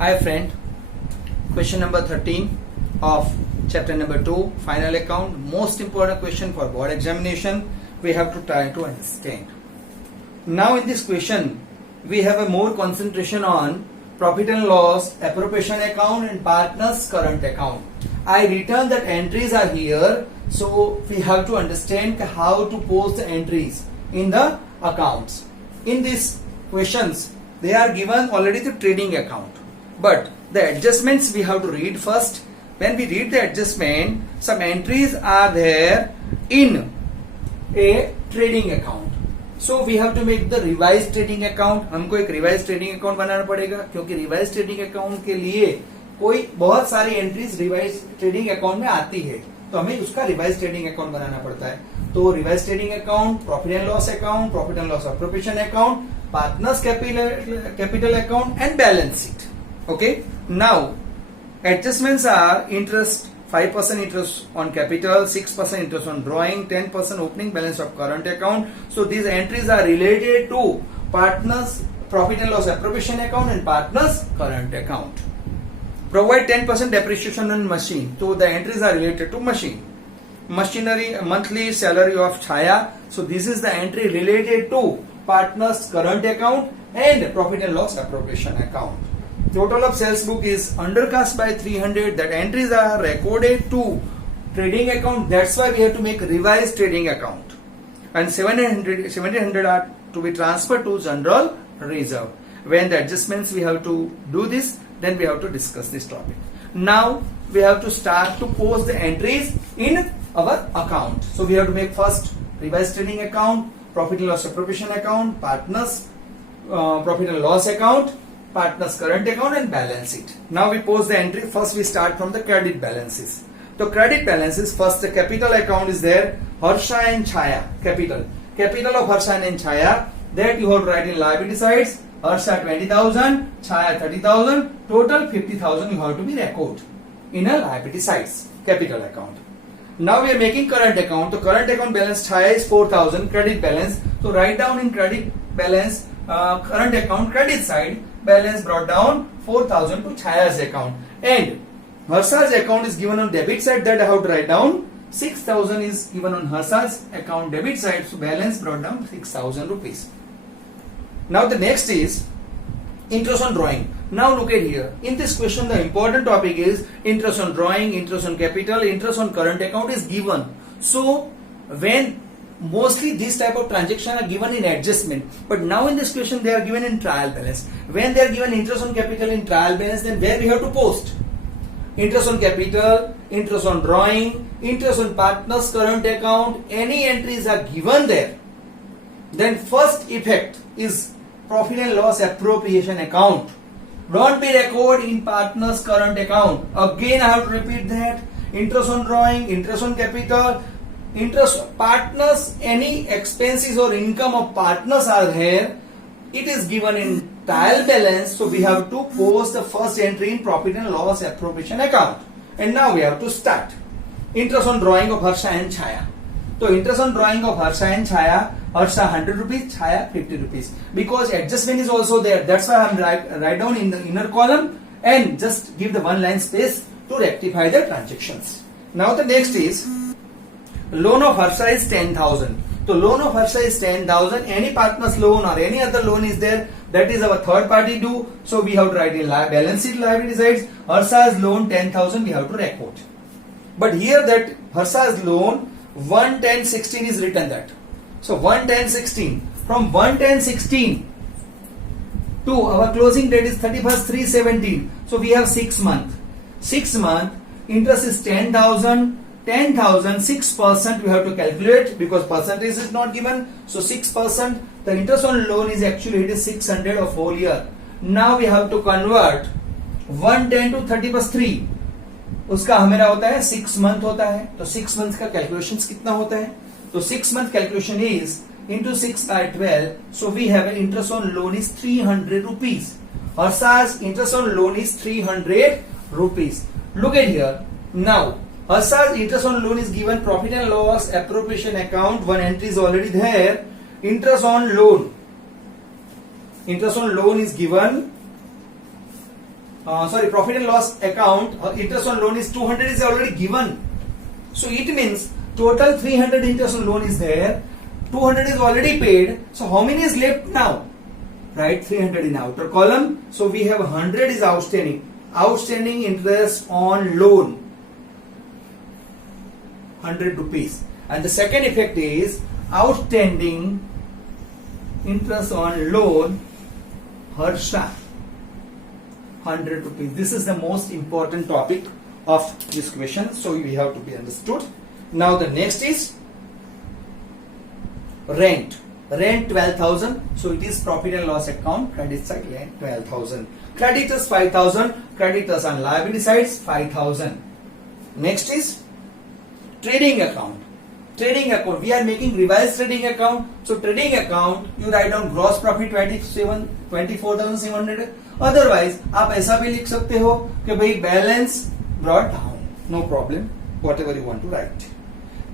Hi friend, question number 13 of chapter number 2, final account. Most important question for board examination. We have to try to understand. Now in this question, we have a more concentration on profit and loss, appropriation account and partners current account. I written that entries are here, so we have to understand how to post the entries in the accounts. In these questions, they are given already the trading account. But the adjustments we have to read first. When we read the adjustment, some entries are there in a trading account. So we have to make the revised trading account. हमको एक revised trading account बनाना पड़ेगा क्योंकि revised trading account के लिए कोई बहुत सारी entries revised trading account में आती है, तो हमें उसका revised trading account बनाना पड़ता है. तो revised trading account, profit and loss account, profit and loss appropriation account, partners capital account and balance sheet. Okay, now adjustments are interest 5% interest on capital, 6% interest on drawing, 10% opening balance of current account. So these entries are related to partners profit and loss appropriation account and partners current account. Provide 10% depreciation on machine. So the entries are related to machine. Machinery monthly salary of Chaya. So this is the entry related to partners current account and profit and loss appropriation account. Total of sales book is undercast by 300. That entries are recorded to trading account. That's why we have to make revised trading account. And 700 are to be transferred to general reserve. When the adjustments we have to do this, then we have to discuss this topic. Now we have to start to post the entries in our account. So we have to make first revised trading account, profit and loss appropriation account, partners profit and loss account, partners current account and balance sheet. Now we post the entry. First we start from the credit balances. So credit balances, first the capital account is there, Harsha and Chaya, capital of Harsha and Chaya, that you have to write in liability sides. Harsha 20,000, Chaya 30,000, total 50,000 you have to be record in a liability sides, capital account. Now we are making current account. The current account balance Chaya is 4,000, credit balance. So write down in credit balance, current account credit side, balance brought down 4,000 to Chaya's account. And Harsha's account is given on debit side, that I have to write down 6,000 is given on Harsha's account debit side, so balance brought down 6,000 rupees. Now the next is interest on drawing. Now look at here. In this question the important topic is interest on drawing, interest on capital, interest on current account is given. So when mostly this type of transaction are given in adjustment, but now in this question they are given in trial balance. When they are given interest on capital in trial balance, then where we have to post interest on capital, interest on drawing, interest on partners current account, any entries are given there, then first effect is profit and loss appropriation account. Don't be record in partners current account. Again I have to repeat that. Interest on drawing, interest on capital, interest partners, any expenses or income of partners are there, it is given in trial balance, so we have to post the first entry in profit and loss appropriation account. And now we have to start interest on drawing of Harsha and Chaya. So interest on drawing of Harsha and Chaya, Harsha 100 rupees, Chaya 50 rupees, because adjustment is also there. That's why I am write down in the inner column and just give the one line space to rectify the transactions. Now the next is loan of Harsha is 10,000. So loan of Harsha is 10,000. Any partner's loan or any other loan is there, that is our third party due. So we have to write in balance sheet liability sides. Harsha's loan 10,000 we have to record. But here that Harsha's loan 11016 is written that. So 11016. From 11016 to our closing date is 31st 3/17. So we have 6 months. 6 month interest is 10,000. 10,000, 6% we have to calculate because percentage is not given. So 6%, the interest on loan is actually it is 600 of whole year. Now we have to convert 110 to 31st 3. उसका हमेरा होता है 6 month होता है. तो 6 month का calculations कितना होता है? तो 6 month calculation is into 6 by 12. So we have an interest on loan is 300 rupees. Harsha's interest on loan is 300 rupees. Look at here. Now Harsha's interest on loan is given profit and loss appropriation account. One entry is already there. Interest on loan. Interest on loan is given profit and loss account, interest on loan is 200 is already given. So it means total 300 interest on loan is there. 200 is already paid. So how many is left now? Write 300 in outer column. So we have 100 is outstanding. Outstanding interest on loan, 100 rupees. And the second effect is outstanding interest on loan, Harsha, 100 rupees. This is the most important topic of this question. So we have to be understood. Now the next is rent. Rent 12,000. So it is profit and loss account. Credit side rent 12,000. Creditors 5,000. Creditors on liability sides 5,000. Next is trading account. Trading account. We are making revised trading account. So trading account you write down gross profit 24,700. Otherwise आप ऐसा भी लिख सकते हो कि भाई balance brought down. No problem. Whatever you want to write.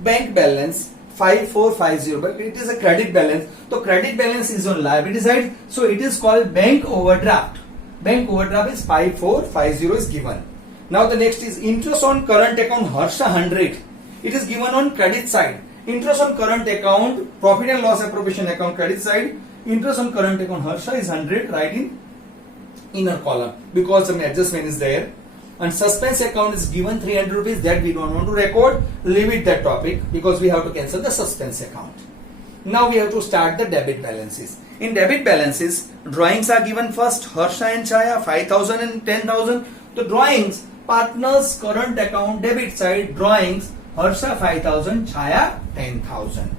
Bank balance 5450, but it is a credit balance. So credit balance is on liability side. So it is called bank overdraft. Bank overdraft is 5450 is given. Now the next is interest on current account Harsha 100. It is given on credit side. Interest on current account, profit and loss appropriation account credit side. Interest on current account Harsha is 100. Write in inner column because some adjustment is there. And suspense account is given 300 rupees, that we don't want to record. Leave it that topic because we have to cancel the suspense account. Now we have to start the debit balances. In debit balances, drawings are given first. Harsha and Chaya 5,000 and 10,000. The drawings, partners current account debit side drawings, Harsha 5,000, Chaya 10,000.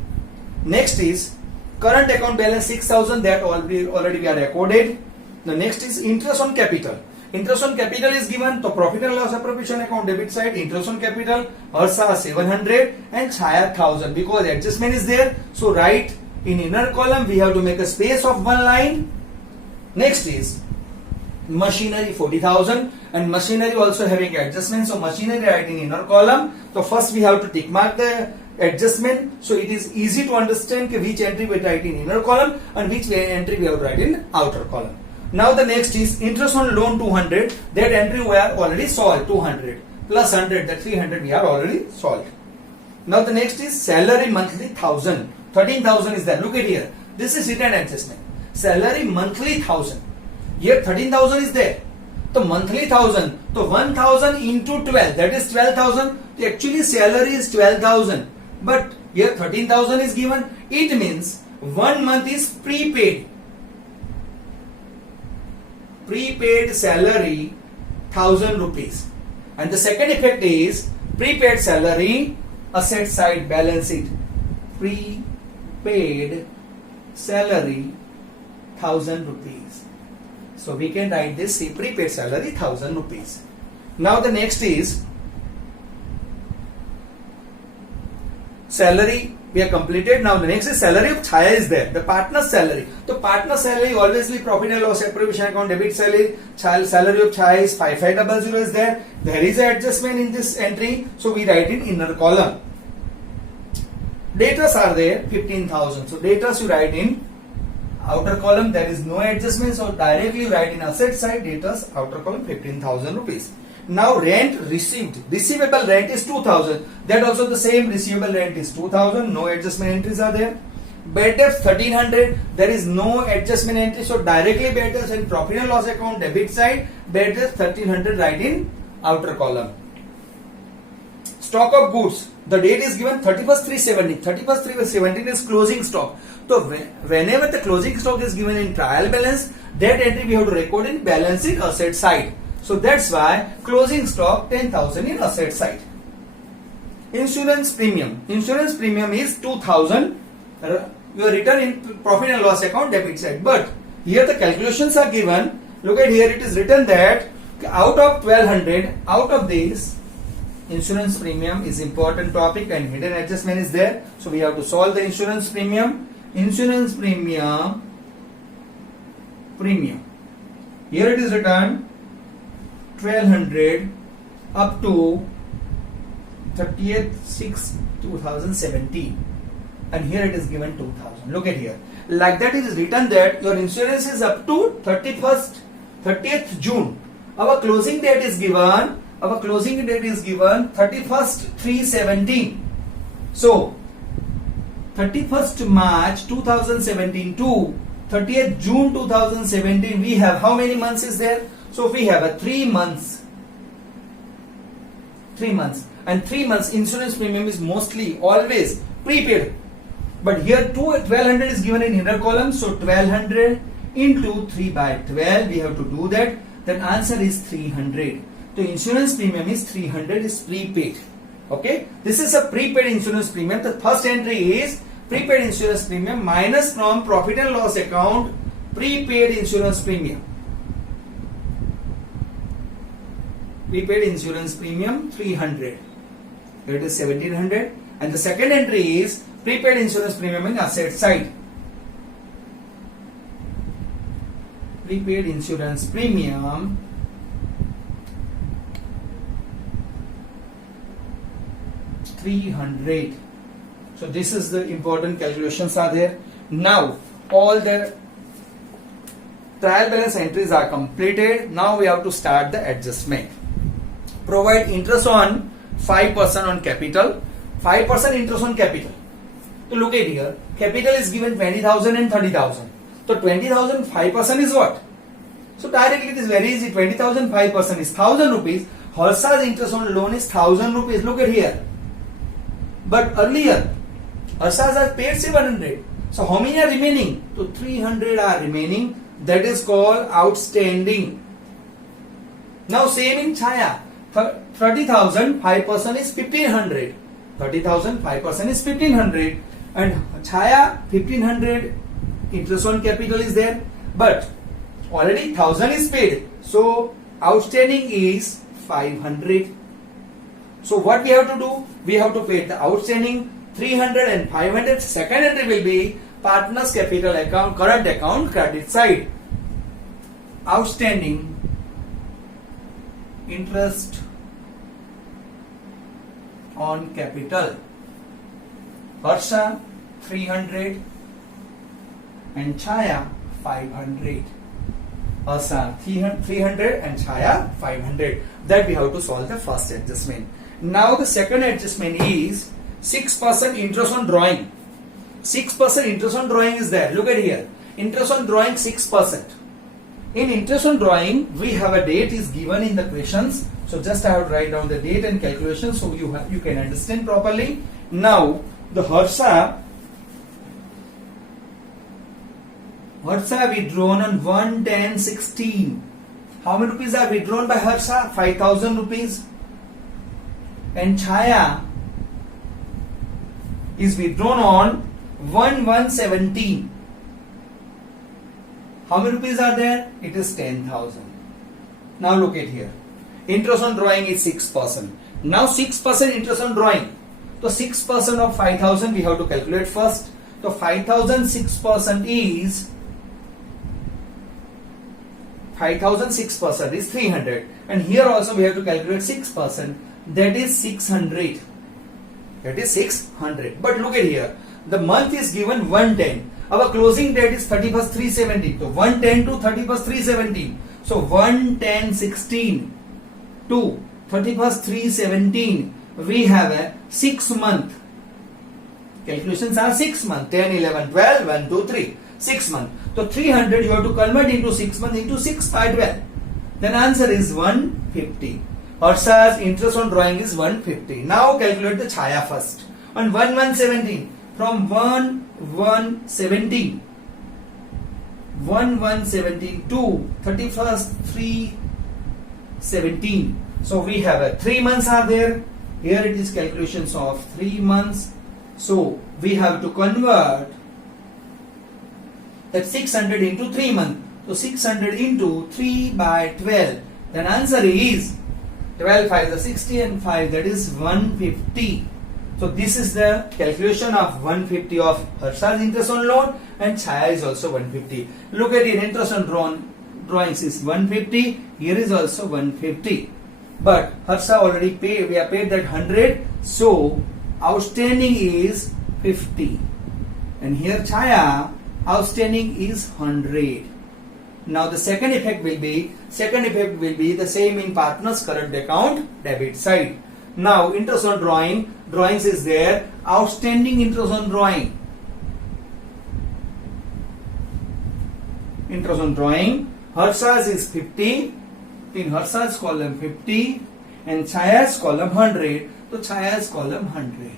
Next is current account balance 6,000, that already we are recorded. The next is interest on capital. Interest on capital is given. So profit and loss appropriation account debit side interest on capital Harsha 700 and Chaya 1000 because adjustment is there. So write in inner column we have to make a space of one line. Next is machinery 40,000 and machinery also having adjustment. So machinery write in inner column. So first we have to tick mark the adjustment. So it is easy to understand which entry we write in inner column and which entry we have to write in outer column. Now the next is interest on loan 200. That entry we are already solved. 200 plus 100, that 300 we are already solved. Now the next is salary monthly 1,000. 13,000 is there. Look at here. This is return adjustment. Salary monthly 1,000. Here 13,000 is there. So monthly 1,000. So 1,000 into 12. That is 12,000. Actually salary is 12,000. But here 13,000 is given. It means 1 month is prepaid. Prepaid salary 1,000 rupees. And the second effect is prepaid salary asset side balance sheet. Prepaid salary 1,000 rupees. So we can write this prepaid salary 1,000 rupees. Now the next is salary. We are completed. Now the next is salary of Chaya is there. The partner's salary. So partner salary always be profit and loss appropriation account debit salary. Salary of Chaya is 5500 is there. There is an adjustment in this entry. So we write in inner column. Datas are there 15,000. So datas you write in outer column. There is no adjustment. So directly you write in asset side datas outer column 15,000 rupees. Now rent received. Receivable rent is 2,000. That also the same. Receivable rent is 2,000. No adjustment entries are there. Bad debts 1,300. There is no adjustment entry. So directly bad debts in profit and loss account debit side. Bad debts 1,300 right in outer column. Stock of goods. The date is given 31st 3/17. 31st 3/17 is closing stock. So whenever the closing stock is given in trial balance, that entry we have to record in balance sheet asset side. So that's why closing stock 10,000 in asset side. Insurance premium. Insurance premium is 2,000. You are written in profit and loss account debit side. But here the calculations are given. Look at here. It is written that out of 1,200, out of this, insurance premium is important topic and hidden adjustment is there. So we have to solve the insurance premium. Insurance premium. Here it is written 1,200 up to 30th/6/2017 and here it is given 2,000. Look at here. Like that it is written that your insurance is up to 30th June Our closing date is given 31st 3/17. So 31st March 2017 to 30th June 2017, we have how many months is there? So we have a 3 months. 3 months. And 3 months insurance premium is mostly always prepaid. But here 1200 is given in inner column. So 1200 into 3/12, we have to do that. Then answer is 300. The insurance premium is 300 is prepaid. Okay. This is a prepaid insurance premium. The first entry is prepaid insurance premium minus from profit and loss account prepaid insurance premium. Prepaid insurance premium 300. It is 1700. And the second entry is prepaid insurance premium in asset side. Prepaid insurance premium $300. So this is the important calculations are there. Now all the trial balance entries are completed. Now we have to start the adjustment. Provide interest on 5% on capital. 5% interest on capital. So look at here. Capital is given 20,000 and 30,000. So 20,000 5% is what? So directly it is very easy. 20,000 5% is 1,000 rupees. Harsha's interest on loan is 1,000 rupees. Look at here. But earlier Harsha's has paid 700. So how many are remaining? So 300 are remaining. That is called outstanding. Now same in Chaya. 30,000 5% is 1,500. 30,000 5% is 1,500. And Chaya 1,500 interest on capital is there. But already 1,000 is paid. So outstanding is 500. So what we have to do? We have to pay the outstanding 300 and 500. Second entry will be partners capital account, current account, credit side. Outstanding interest on capital. Harsha 300 and Chaya 500. Harsha 300 and Chaya 500. That we have to solve the first adjustment. Now the second adjustment is 6% interest on drawing. 6% interest on drawing is there. Look at here. Interest on drawing 6%. In interest on drawing, we have a date is given in the questions. So just I have to write down the date and calculation so you can understand properly. Now the Harsha withdrawn on 1/10/16. How many rupees are withdrawn by Harsha? 5,000 rupees. And Chaya is withdrawn on 1/1/17. How many rupees are there? It is 10,000. Now look at here. Interest on drawing is 6%. Now 6% interest on drawing. So 6% of 5,000 we have to calculate first. So 5,000 6% is 5,000 6% is 300. And here also we have to calculate 6%. That is 600. That is 600. But look at here. The month is given 110. Our closing date is 31st 3/17. So 110 to 31st 3/17. So 1/10/16 to 31st 3/17. We have a 6 month. Calculations are 6 months. 10, 11, 12, 1, 2, 3. 6 months. So 300 you have to convert into 6 months into 6/12. Then answer is 150. Harsha's interest on drawing is 150. Now calculate the Chaya first. On 1/1/17. From 1/1/17 to 31st 3/17. So we have a 3 months are there. Here it is calculations of 3 months. So we have to convert that 600 into 3 months. So 600 into 3/12. Then answer is 12 5 is 60 and 5 that is 150. So this is the calculation of 150 of Harsha's interest on loan and Chaya is also 150. Look at it, interest on drawings is 150. Here is also 150. But Harsha already paid, we have paid that 100. So outstanding is 50. And here Chaya outstanding is 100. Now the second effect will be the same in partner's current account debit side. Now interest on drawings is there. Outstanding interest on drawing. Interest on drawing. Harsha's is 50. In Harsha's column 50 and Chaya's column 100. So Chaya's column 100.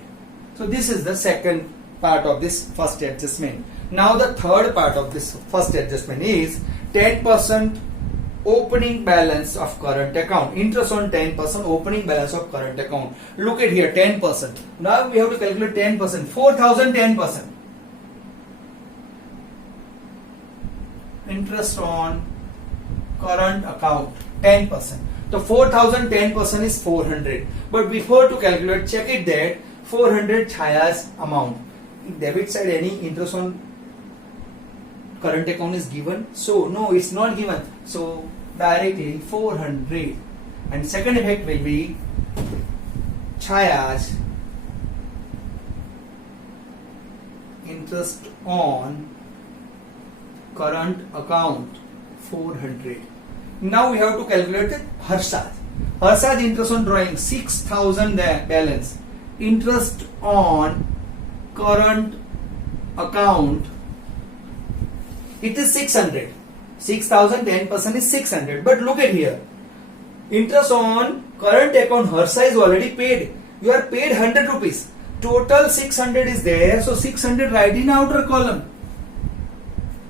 So this is the second part of this first adjustment. Now the third part of this first adjustment is 10% opening balance of current account. Interest on 10% opening balance of current account. Look at here, 10%. Now we have to calculate 10%. 4,000 10%. Interest on current account 10%. So 4,000 10% is 400. But before to calculate, check it that 400 Chaya's amount. In debit side, any interest on current account is given? So no, it's not given. So directly 400. And second effect will be Chaya's interest on current account 400. Now we have to calculate the Harsha's. Harsha's interest on drawing 6,000 balance. Interest on current account, it is 600. 6,000 10% is 600. But look at here. Interest on current account Harsha is already paid. You are paid 100 rupees. Total 600 is there. So 600 write in outer column.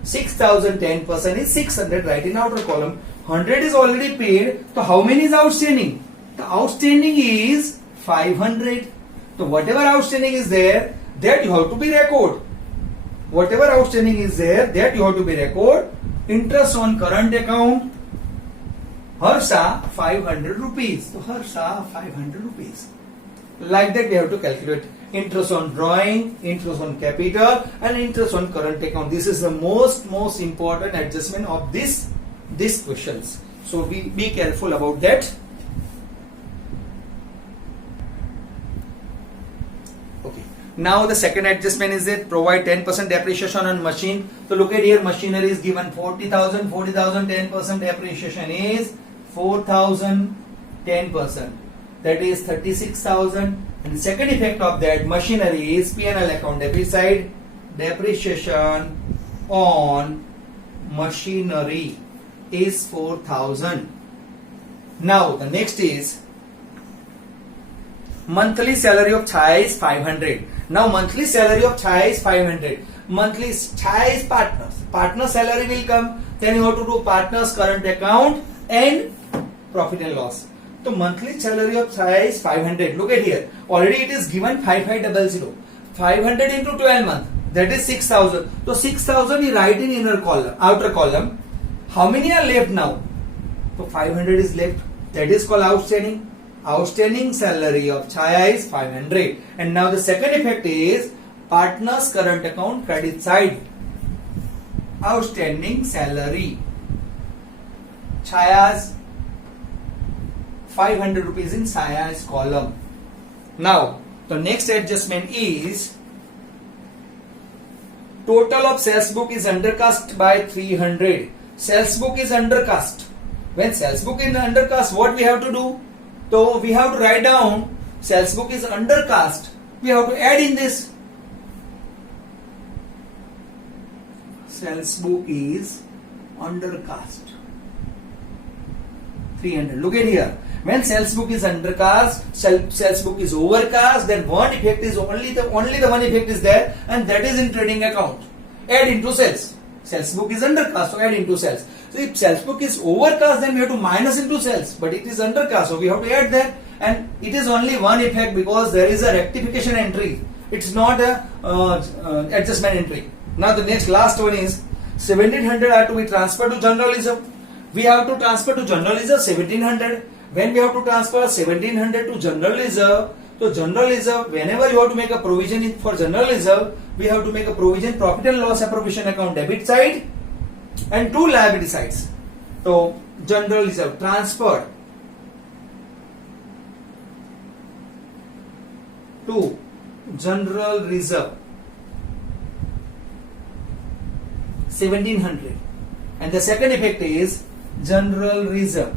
6,000 10% is 600 write in outer column. 100 is already paid. So how many is outstanding? The outstanding is 500. So whatever outstanding is there, that you have to be record. Whatever outstanding is there, that you have to be record. Interest on current account Harsha 500 rupees. So Harsha 500 rupees. Like that we have to calculate interest on drawing, interest on capital and interest on current account. This is the most important adjustment of these questions. So be careful about that. Okay. Now the second adjustment is that provide 10% depreciation on machine. So look at here, machinery is given 40,000, 10% depreciation is 4,000, 10%. That is 36,000. And second effect of that machinery is P&L account debit side, depreciation on machinery is 4,000. Now the next is monthly salary of Chaya is 500. Now monthly salary of Chaya is 500. Monthly Chaya is partner salary will come. Then you have to do partner's current account and profit and loss. So monthly salary of Chaya is 500. Look at here. Already it is given 5500. 500 into 12 months. That is 6,000. So 6,000 you write in inner column, outer column. How many are left now? So 500 is left. That is called outstanding. Outstanding salary of Chaya is 500. And now the second effect is partner's current account credit side. Outstanding salary. Chaya's 500 rupees in Chaya's column. Now the next adjustment is total of sales book is undercast by 300. Sales book is undercast. When sales book is undercast, what we have to do? So we have to write down sales book is undercast. We have to add in this. Sales book is undercast. 300. Look at here. When sales book is undercast, sales book is overcast, then one effect is only the one effect is there, and that is in trading account. Add into sales. Sales book is undercast, so add into sales. So if sales book is overcast, then we have to minus into sales, but it is undercast, so we have to add that, and it is only one effect because there is a rectification entry. It's not a adjustment entry. Now the last one is 1700 are to be transferred to general reserve. We have to transfer to general reserve 1700. When we have to transfer 1700 to general reserve, so general reserve, whenever you have to make a provision for general reserve, we have to make a provision profit and loss appropriation account debit side and two liability sides. So general reserve transferred to general reserve 1700. And the second effect is general reserve,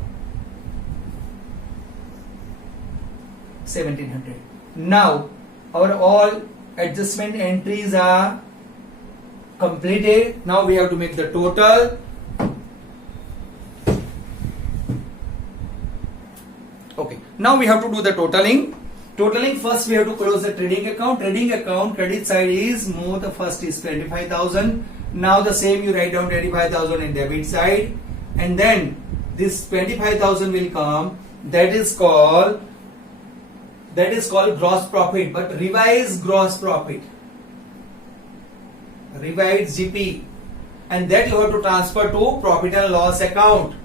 1700. Now our all adjustment entries are completed. Now we have to make the total. Okay, now we have to do the totaling. Totaling, first we have to close the trading account. Trading account credit side is more, the first is 25,000. Now the same you write down 25,000 in debit side, and then this 25,000 will come, that is called gross profit, but revised gross profit, revised GP, and that you have to transfer to profit and loss account,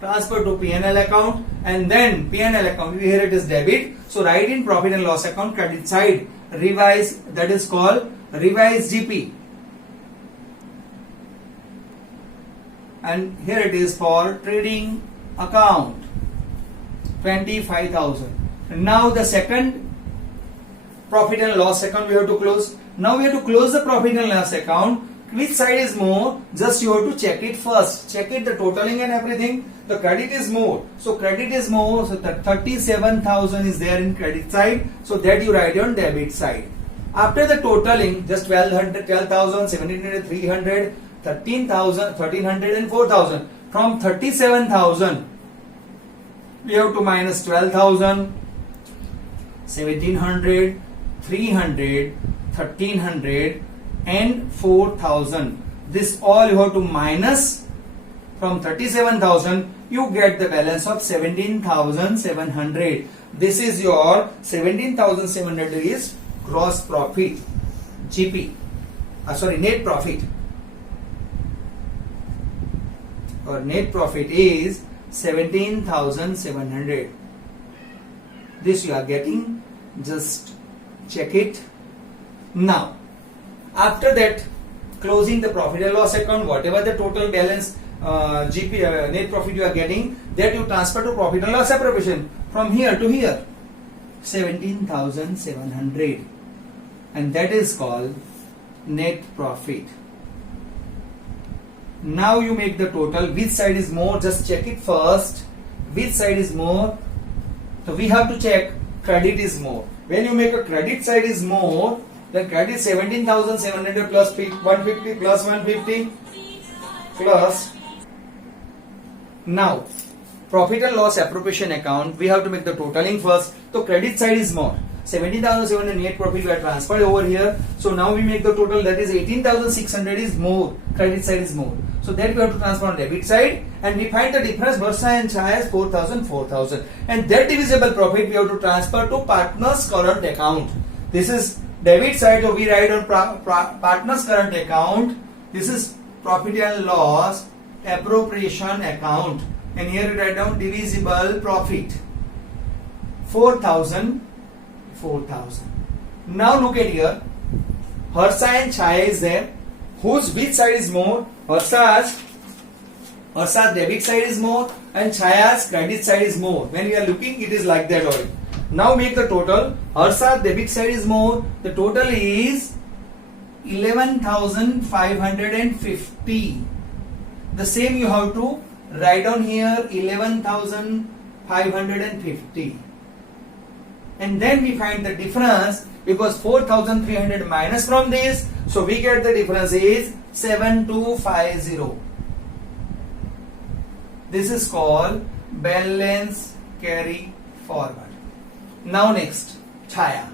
transfer to P&L account, and then P&L account, here it is debit, so write in profit and loss account credit side revise, that is called revised GP, and here it is for trading account 25,000. Now the second profit and loss account we have to close. Now we have to close the profit and loss account. Which side is more? Just you have to check it first. Check it, the totaling and everything. The credit is more. So credit is more. So the 37,000 is there in credit side. So that you write on debit side. After the totaling, just 12,000, 1,700, 300, 13,000, 1,300 and 4,000. From 37,000, we have to minus 12,000, 1,700, 300, 1,300 and 4,000. This all you have to minus from 37,000. You get the balance of 17,700. This is your 17,700 is gross profit, GP. Net profit. Or net profit is 17,700. This you are getting. Just check it. Now, after that, closing the profit and loss account, whatever the total balance GP net profit you are getting, that you transfer to profit and loss appropriation from here to here, 17,700, and that is called net profit. Now you make the total. Which side is more? Just check it first. Which side is more? So we have to check. Credit is more. When you make a credit side is more, then credit 17,700 plus 150 plus 150 plus. Now profit and loss appropriation account, we have to make the totaling first. So credit side is more. 17,700 net profit we are transferred over here. So now we make the total, that is 18,600 is more. Credit side is more. So that we have to transfer on debit side, and we find the difference. Versa and Chaya is 4,000, 4,000, and that divisible profit we have to transfer to partner's current account. This is debit side, so we write on partner's current account. This is profit and loss appropriation account, and here we write down divisible profit 4,000, 4,000. Now look at here. Harsa and Chaya is there. Which side is more? Harsa's debit side is more, and Chaya's credit side is more. When we are looking, it is like that only. Now make the total. Harsa's debit side is more. The total is 11,550. The same you have to write down here, 11,550. And then we find the difference, because 4,300 minus from this, so we get the difference is 7,250. This is called balance carry forward. Now next, Chaya.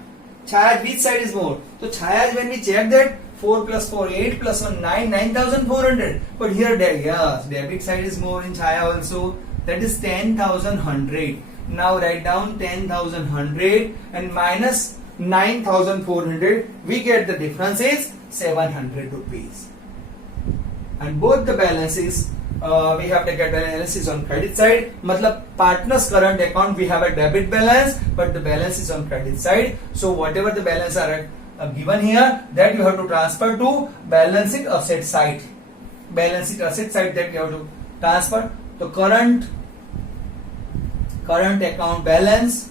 Chaya, which side is more? So Chaya, when we check that, 4 plus 4, 8 plus 1, 9, 9,400. But here, yes, debit side is more in Chaya also. That is 10,100. Now write down 10,100 and minus 9,400. We get the difference is 700 rupees. And both the balances, we have to get the analysis on credit side. Matlab partner's current account, we have a debit balance, but the balance is on credit side. So whatever the balance are given here, that you have to transfer to balance sheet asset side. Balance sheet asset side, that you have to transfer the current account balance.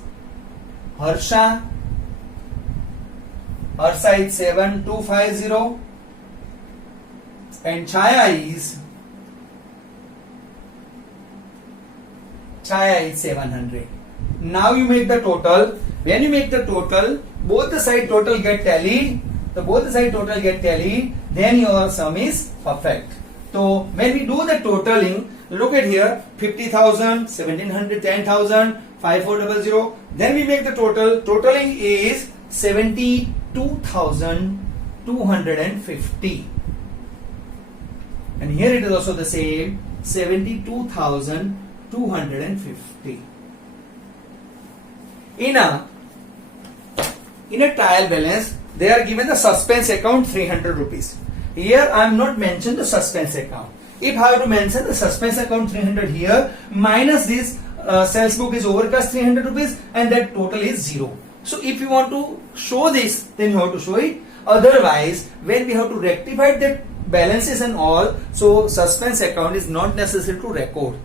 Harsa is 7,250 and Chaya is Chaya is 700. Now you make the total. When you make the total, both the side total get tallied. Then your sum is perfect. So when we do the totaling, look at here, 50,000, 1700, 10,000, 5400. Then we make the total. Totaling is 72,250. And here it is also the same, 72,250. In a trial balance, they are given the suspense account 300 rupees. Here I am not mentioned the suspense account. If I have to mention the suspense account 300 here, minus this sales book is overcast 300 rupees, and that total is 0. So if you want to show this, then you have to show it. Otherwise, when we have to rectify the balances and all, so suspense account is not necessary to record.